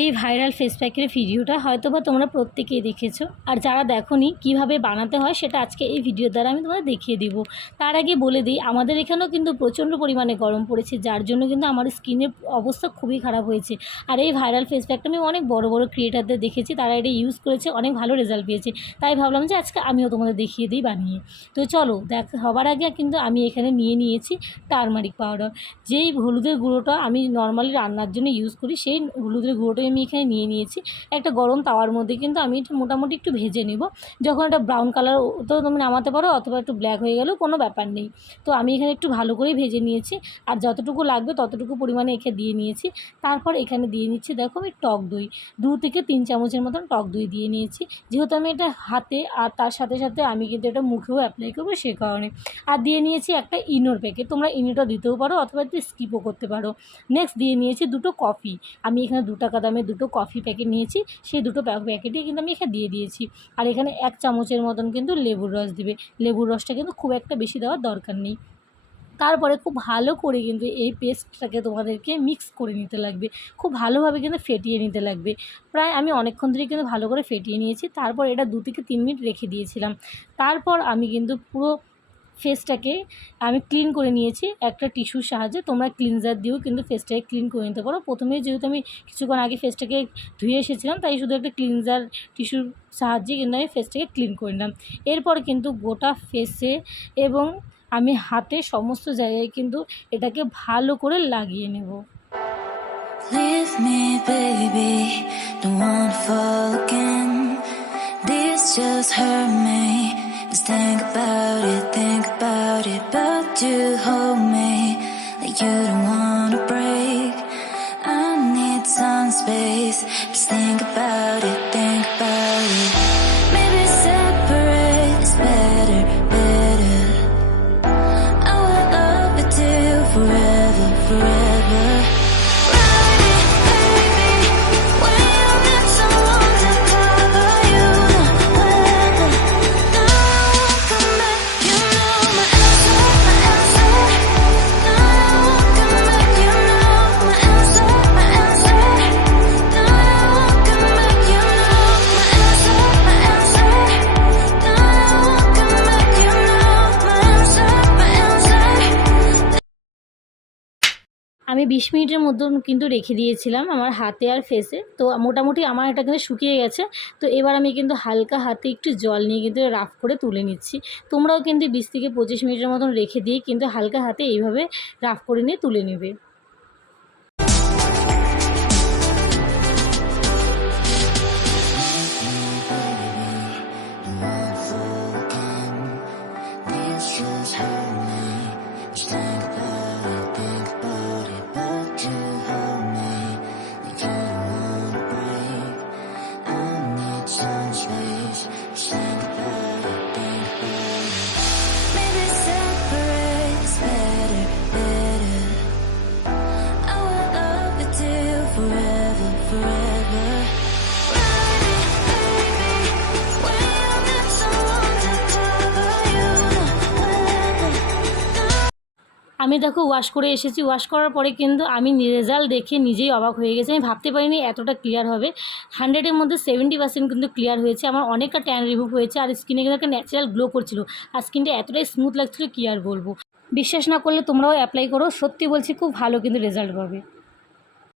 এই viral face প্যাকের ভিডিওটা হয়তো বা তোমরা প্রত্যেকেই দেখেছ। আর যারা দেখোনি, কীভাবে বানাতে হয় সেটা আজকে এই ভিডিওর দ্বারা আমি তোমাদের দেখিয়ে দিব। তার আগে বলে দিই, আমাদের এখানেও কিন্তু প্রচণ্ড পরিমাণে গরম পড়েছে, যার জন্য কিন্তু আমার স্কিনের অবস্থা খুবই খারাপ হয়েছে। আর এই ভাইরাল ফেস প্যাকটা আমি অনেক বড় বড় ক্রিয়েটারদের দেখেছি, তারা এটা ইউজ করেছে, অনেক ভালো রেজাল্ট পেয়েছে। তাই ভাবলাম যে আজকে আমিও তোমাদের দেখিয়ে দিই বানিয়ে। তো চলো, দেখ, হবার আগে কিন্তু আমি এখানে নিয়ে নিয়েছি টারমারিক পাউডার যেই হলুদের গুঁড়োটা আমি নর্মালি রান্নার জন্য ইউজ করি, সেই হলুদের গুঁড়োটাই আমি এখানে নিয়ে নিয়েছি। একটা গরম তাওয়ার মধ্যে কিন্তু আমি এটা মোটামুটি একটু ভেজে নেব। যখন এটা ব্রাউন কালার তো তুমি নামাতে পারো অথবা একটু ব্ল্যাক হয়ে গেলেও কোনো ব্যাপার নেই। তো আমি এখানে একটু ভালো করেই ভেজে নিয়েছি। আর যতটুকু লাগবে ততটুকু পরিমাণে এখানে দিয়ে নিয়েছি। তারপর এখানে দিয়ে নিচ্ছি দেখো আমি টক দই। দু থেকে তিন চামচের মতন টক দই দিয়ে নিয়েছি। যেহেতু আমি এটা হাতে আর তার সাথে সাথে আমি কিন্তু এটা মুখেও অ্যাপ্লাই করব সে কারণে। আর দিয়ে নিয়েছি একটা ইনোর প্যাকেট তোমরা ইনোটা দিতেও পারো অথবা একটু স্কিপও করতে পারো। নেক্সট দিয়ে নিয়েছি দুটো কফি আমি এখানে দু টাকা দামে দুটো কফি প্যাকেট নিয়েছি, সেই দুটো প্যাকেটই কিন্তু আমি এখানে দিয়ে দিয়েছি। আর এখানে এক চামচের মতন কিন্তু লেবুর রস দিবে। লেবুর রসটা কিন্তু খুব একটা বেশি দেওয়ার দরকার নেই। তারপরে খুব ভালো করে কিন্তু এই পেস্টটাকে তোমাদেরকে মিক্স করে নিতে লাগবে। খুব ভালোভাবে কিন্তু ফেটিয়ে নিতে লাগবে। প্রায় আমি অনেকক্ষণ ধরে কিন্তু ভালো করে ফেটিয়ে নিয়েছি। তারপর এটা দু থেকে তিন মিনিট রেখে দিয়েছিলাম। তারপর আমি কিন্তু পুরো ফেসটাকে আমি ক্লিন করে নিয়েছি একটা টিস্যুর সাহায্যে তোমরা ক্লিনজার দিয়েও কিন্তু ফেসটাকে ক্লিন করে নিতে পারো প্রথমে যেহেতু আমি কিছুক্ষণ আগে ফেসটাকে ধুয়ে এসেছিলাম তাই শুধু একটা ক্লিনজার টিস্যুর সাহায্যে কিন্তু আমি ফেসটাকে ক্লিন করে নিলাম এরপর কিন্তু গোটা ফেসে এবং আমি হাতে সমস্ত জায়গায় কিন্তু এটাকে ভালো করে লাগিয়ে নেব Leave me, baby. Don't wanna fall again. This just hurt me. Just think about it, think about it. But you hold me like you don't wanna break. I need some space. Just think about it, আমি বিশ মিনিটের মতন কিন্তু রেখে দিয়েছিলাম আমার হাতে আর ফেসে তো মোটামুটি আমার এটা কিন্তু শুকিয়ে গেছে। তো এবার আমি কিন্তু হালকা হাতে একটু জল নিয়ে কিন্তু রাফ করে তুলে নিচ্ছি। তোমরাও কিন্তু বিশ থেকে পঁচিশ মিনিটের মতন রেখে দিয়ে কিন্তু হালকা হাতে এইভাবে রাফ করে নিয়ে তুলে নেবে। আমি দেখো ওয়াশ করে এসেছি। ওয়াশ করার পরে কিন্তু আমি রেজাল্ট দেখে নিজেই অবাক হয়ে গেছি। আমি ভাবতে পারিনি এতটা ক্লিয়ার হবে। হান্ড্রেডের মধ্যে সেভেন্টি পার্সেন্ট কিন্তু ক্লিয়ার হয়েছে। আমার অনেকটা ট্যান রিমুভ হয়েছে আর স্কিনে কিন্তু একটা ন্যাচারাল গ্লো করছিল। আর স্কিনটা এতটাই স্মুথ লাগছিল কি আর বলব? বিশ্বাস না করলে তোমরাও অ্যাপ্লাই করো। সত্যি বলছি, খুব ভালো কিন্তু রেজাল্ট পাবে।